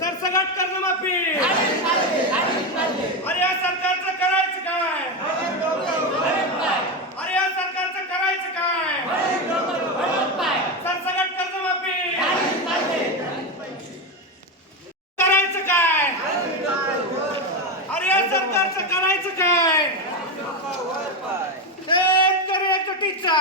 सरसकट कर्जमाफी. अरे या सरकारचं करायचं काय? अरे या सरकारचं करायचं काय? सरसकट कर्जमाफी करायचं काय? अरे या सरकारचं करायचं काय? शेतकरी एकजुटीचा.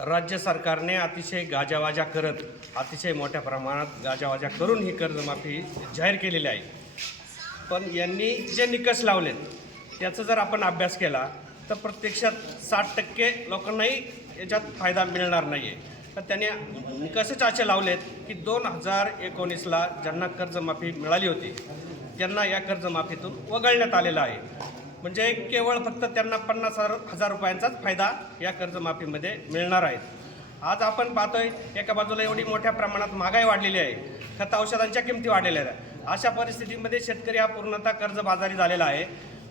राज्य सरकारने अतिशय गाजावाजा करत अतिशय मोठ्या प्रमाणात गाजावाजा करून ही कर्जमाफी जाहीर केलेली आहे. पण यांनी जे निकष लावलेत त्याचा जर आपण अभ्यास केला तर प्रत्यक्षात 60% लोकांनाही याच्यात फायदा मिळणार नाही आहे. तर त्यांनी निकषच असे लावलेत की 2019ला ज्यांना कर्जमाफी मिळाली होती त्यांना या कर्जमाफीतून वगळण्यात आलेलं आहे. म्हणजे केवळ फक्त त्यांना 50,000 रुपयांचाच फायदा या कर्जमाफीमध्ये मिळणार आहे. आज आपण पाहतोय एका बाजूला एवढी मोठ्या प्रमाणात महागाई वाढलेली आहे, खत औषधांच्या किमती वाढलेल्या आहेत. अशा परिस्थितीमध्ये शेतकरी हा पूर्णतः कर्जबाजारी झालेला आहे.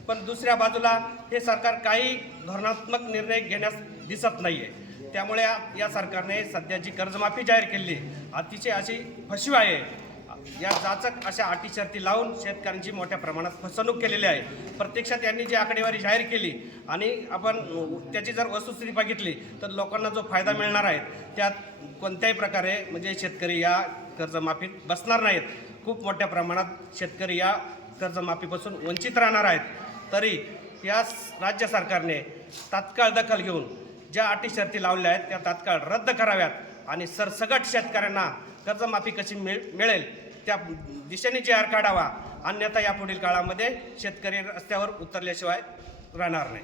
पण दुसऱ्या बाजूला हे सरकार काही धोरणात्मक निर्णय घेण्यास दिसत नाही आहे. त्यामुळे या सरकारने सध्या जी कर्जमाफी जाहीर केली अतिशय अशी फसवी आहे. या जाचक अशा अटी शर्ती लावून शेतकऱ्यांची मोठ्या प्रमाणात फसवणूक केलेली आहे. प्रत्यक्षात यांनी जी आकडेवारी जाहीर केली आणि आपण त्याची जर वस्तुस्थिती बघितली तर लोकांना जो फायदा मिळणार आहे त्यात कोणत्याही प्रकारे म्हणजे शेतकरी या कर्जमाफीत बसणार नाहीत. खूप मोठ्या प्रमाणात शेतकरी या कर्जमाफीपासून वंचित राहणार आहेत. तरी या राज्य सरकारने तात्काळ दखल घेऊन ज्या अटी शर्ती लावल्या आहेत त्या तात्काळ रद्द कराव्यात आणि सरसकट शेतकऱ्यांना कर्जमाफी कशी मिळेल त्या दिशेने जी.आर. काढावा. अन्यथा यापुढील काळामध्ये शेतकरी रस्त्यावर उतरल्याशिवाय राहणार नाही.